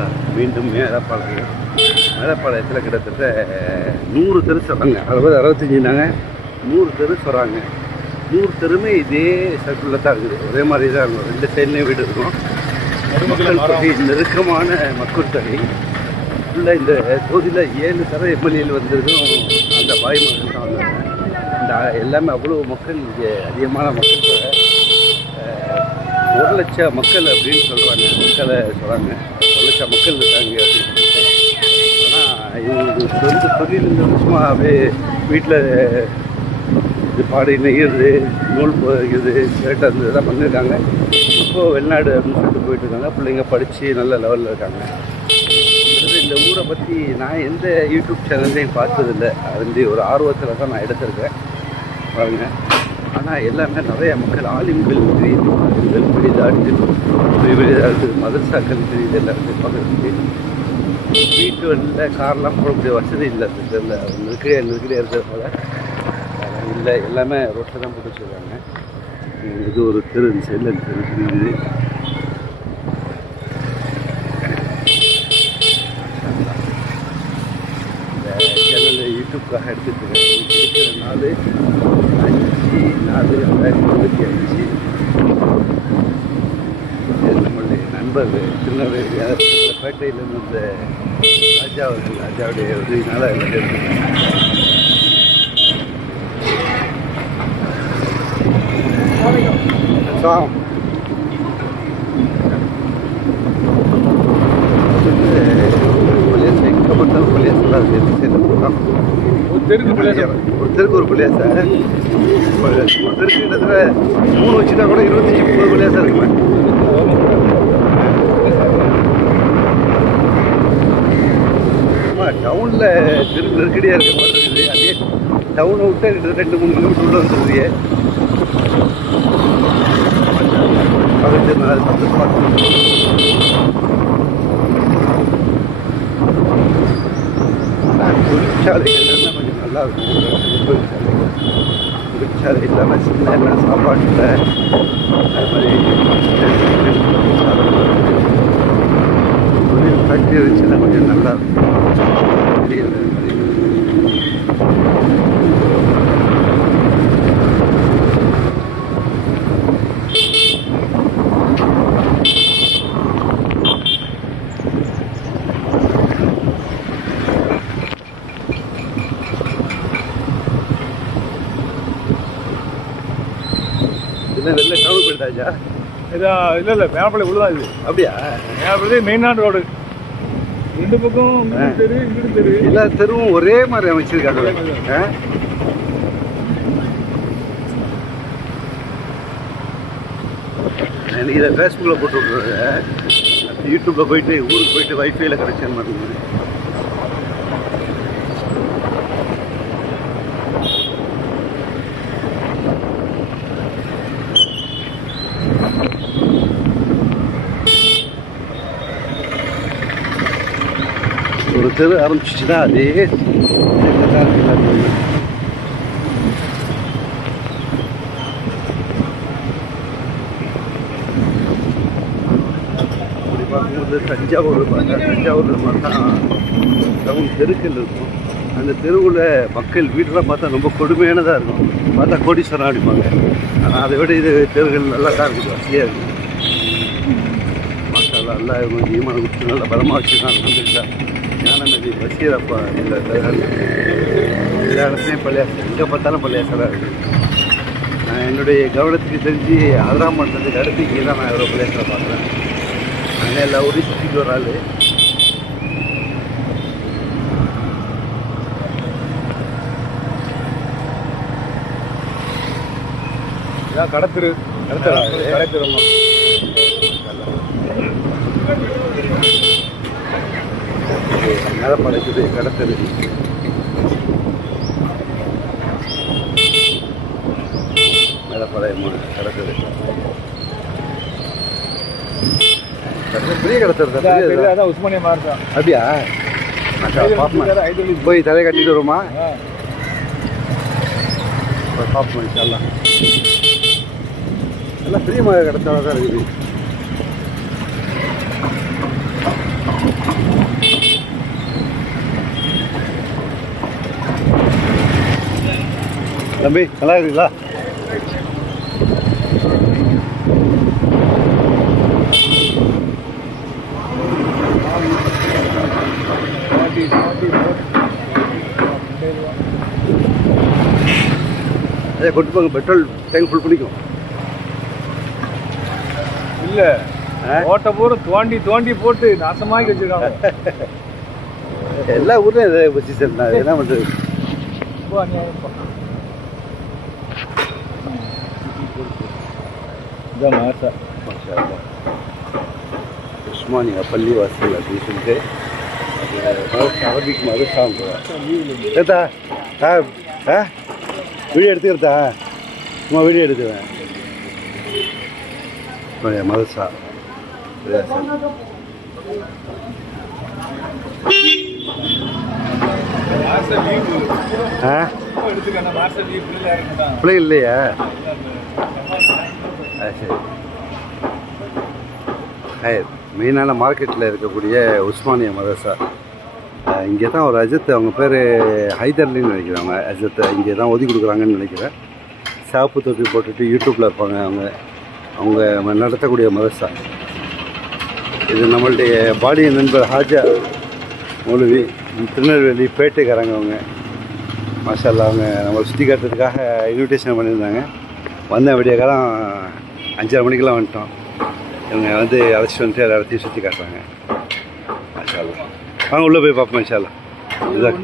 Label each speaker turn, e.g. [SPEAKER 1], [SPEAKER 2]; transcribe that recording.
[SPEAKER 1] நல்லா மீண்டும் மேலப்பாளையம். மேலப்பாளையத்தில் கிட்டத்தட்ட நூறு தெரு சொல்கிறாங்க அறுபது அறுபத்தஞ்சுனாங்க நூறு தெரு சொல்கிறாங்க நூறு தெருமே இதே சர்க்கிளில் தான் இருக்குது. ஒரே மாதிரி தான் இருக்கும். ரெண்டு சைட்லேயும் வீடு இருக்கும். மக்கள் தொகை நெருக்கமான மக்கள் தொகை. ஃபுல்லாக இந்த தொகுதியில் ஏழு தர எம்எல்ஏல வந்திருக்கும் அந்த பாய் மக்கள் தான் வந்தாங்க இந்த எல்லாமே அவ்வளோ மக்கள் இங்கே அதிகமான மக்கள் தொகை. ஒரு லட்சம் மக்கள் அப்படின்னு சொல்கிறாங்க மக்களை சொல்கிறாங்க ஒரு மக்கள் இருக்காங்க ஆனால் இவங்களுக்கு சொந்த தொழில் இருந்தது சும்மா அப்படியே வீட்டில் இது பாடி நெய்யுறது நூல் போகிறது ஷர்ட் அந்த இதெல்லாம் பண்ணியிருக்காங்க இப்போது வெளிநாடு அப்படின்னு சொல்லிட்டு பிள்ளைங்க படித்து நல்ல லெவலில் இருக்காங்க. இந்த ஊரை பற்றி நான் எந்த யூடியூப் சேனல்லையும் பார்த்ததில்ல. அது ஒரு ஆர்வத்தில் தான் நான் எடுத்திருக்கேன். பாருங்கள் ஆனால் எல்லாமே நிறைய மக்கள் ஆலிம்கள் தெரியுது ஆலிம்கள் பெரிதாட்கள். பெரிய மதரசாக்கள் தெரியுது எல்லாருமே பார்க்குறதுக்கு. வீட்டு வந்த கார்லாம் போகக்கூடிய வசதி இல்லை. தெரியல. நெருக்கடியாக நெருக்கடியாக எங்களுக்கு இருக்கிறதுனால இல்லை. எல்லாமே ரோட்டில் தான் போட்டு வச்சுருக்காங்க. இது ஒரு தெரு செல்ல சைடில் தெரு தெரியுது. யூடியூப்காக எடுத்துட்டு இருக்கேன். நாலு அது நாலு ரெண்டாயிரத்தி அஞ்சு நம்மளுடைய நண்பர் திருநெல்வேலி பேட்டையிலிருந்து இந்த ராஜா அவர்கள் ராஜாவுடைய உதவினால எல்லாம் எடுத்துருக்கேன் சாம் பள்ளியாசம் எங்கே பார்த்தாலும் பள்ளியாசம் தான் இருக்குது சேர்ந்து போகிறோம்
[SPEAKER 2] தெருக்கு பிள்ளையார்
[SPEAKER 1] ஒரு தெருக்கு ஒரு பள்ளியாசம் ஒரு தெருக்கு கிட்டத்தட்ட மூணு வச்சுட்டா கூட இருபத்தஞ்சி முப்பது பள்ளியாசம் இருக்குமே டவுனில் தெரு நெருக்கடியாக இருக்க மாதிரி இருக்குது அதே டவுனை விட்டு கிட்டத்தட்ட ரெண்டு மூணு கிலோமீட்டர் உள்ள வந்துருது பக்கத்து நாலு பத்து தொழிற்சாலைகள் எல்லாம் கொஞ்சம் நல்லா இருக்கும். தொழிற்சாலைகள் இல்லாமல் சின்ன சாப்பாட்டில். அது மாதிரி தொழில் ஃபேக்ட்ரி இருந்துச்சுன்னா கொஞ்சம் நல்லா இருக்கும் வெளியே அது மாதிரி என்ன வெளில டவுன் போயிட்டாச்சா
[SPEAKER 2] இதா இல்லை இல்லை மேலப்பள்ளி உள்ளதான் இது.
[SPEAKER 1] அப்படியா?
[SPEAKER 2] மேலப்பள்ளி மெயின் நாடு ரோடு. ரெண்டு பக்கம் தெரு இங்கிட்டு தெரு.
[SPEAKER 1] எல்லா தெருவும் ஒரே மாதிரி அமைச்சிருக்காங்க? எனக்கு இதை ஃபேஸ்புக்கில் போட்டு விட்ருவாங்க யூடியூப்பில் போயிட்டு ஊருக்கு போயிட்டு வைஃபைல கனெக்ஷன் பண்ணுறது தெரு ஆரம்பிச்சிச்சுன்னா அதே இதுல தான் பார்க்கும்போது தஞ்சாவூர் பார்த்தா தஞ்சாவூரில் பார்த்தா டவுன் தெருக்கள் இருக்கும் அந்த தெருவில் மக்கள் வீடெல்லாம் பார்த்தா ரொம்ப கொடுமையானதாக இருக்கும் பார்த்தா கோடீஸ்வரம் அடிப்பாங்க ஆனால் அதை விட இது தெருகள் நல்லா தான் இருக்குது வசதியாக இருக்குது மக்கள் நல்லா இவங்க ஈமான குத்து நல்லா பலமாக வச்சுருக்காங்க வந்துருக்கா ஞானநதி பஷீர் அப்பா இல்லை எல்லா இடத்துலையும் பள்ளியாசம் எங்கே பார்த்தாலும் பள்ளியாசலாக இருக்குது நான் என்னுடைய கவனத்துக்கு தெரிஞ்சு ஆதராம் மண்டலத்துக்கு அடுத்து இங்கே தான் நான் எவ்வளோ பள்ளியாசலை பார்க்குறேன். ஆனால் எல்லா ஊரையும் சுற்றிட்டு ஒரு ஆள்.
[SPEAKER 2] இதான் கடத்திரு
[SPEAKER 1] கடத்தெரு.
[SPEAKER 2] கடத்திரு
[SPEAKER 1] மேலே படைக்குது கடத்தது மேலே பழையமா கடத்தது பெரிய கடத்தல்
[SPEAKER 2] உஸ்மானியா
[SPEAKER 1] அப்படியா? பாப்போமா? போய் தலையை கட்டிட்டு வருமா? இன்ஷால்லாம் எல்லாம் பெரிய மழை கிடச்சால தான் இருக்குது. தம்பி நல்லா இருக்குங்களா? அதே கொண்டு போங்க பெட்ரோல் டேங்க் ஃபுல் பண்ணிக்கும்
[SPEAKER 2] இல்ல? ஓட்ட பூரா தோண்டி தோண்டி போட்டு நாசமாக்கி வச்சிருக்காங்க.
[SPEAKER 1] எல்லா ஊர்லயும் இதே பொசிஷன் தான் என்ன பண்ணுறது
[SPEAKER 2] ரொம்ப அநியாயம்ப்பா. இதான் மாசா
[SPEAKER 1] மாஷா அல்லாஹ். உஸ்மானியா பள்ளி வாசல் அப்படின்னு சொல்லிட்டு அது மத- அரபிக் மதசாம் ஏத்தா ஆ ஆ வீடியோ எடுத்துக்கிறதா சும்மா வீடியோ எடுத்துவேன் உஸ்மானியா மதசா
[SPEAKER 2] லீவு
[SPEAKER 1] ஆ
[SPEAKER 2] பிள்ளை
[SPEAKER 1] பிள்ளைகள் இல்லையா அது சரி. மெயினான மார்க்கெட்டில் இருக்கக்கூடிய உஸ்மானியா மதரசா இங்கே தான் ஒரு அஜத் அவங்க பேர் ஹைதர்லின்னு நினைக்கிறாங்க. அஜத் இங்கே தான் ஒதுக்கி கொடுக்குறாங்கன்னு நினைக்கிறேன். சாப்பு தொப்பி போட்டுட்டு யூடியூப்பில் இருப்பாங்க அவங்க. அவங்க நடத்தக்கூடிய மதரசா இது நம்மளுடைய பாடிய நண்பர் ஹாஜா மௌலவி திருநெல்வேலி பேட்டைக்காரங்க அவங்க. மாஷால்லா அவங்க நம்ம சுற்றி காட்டுறதுக்காக இன்விடேஷன் பண்ணியிருந்தாங்க. வந்த விடிய காலம் அஞ்சரை மணிக்கெல்லாம் வந்துட்டோம். இவங்க வந்து அழைச்சிட்டு வந்துட்டு எல்லாத்தையும் சுற்றி காட்டுறாங்க. மாஷால்லா வாங்க உள்ளே போய் பார்ப்போம் மாஷால்லா இதுதான்.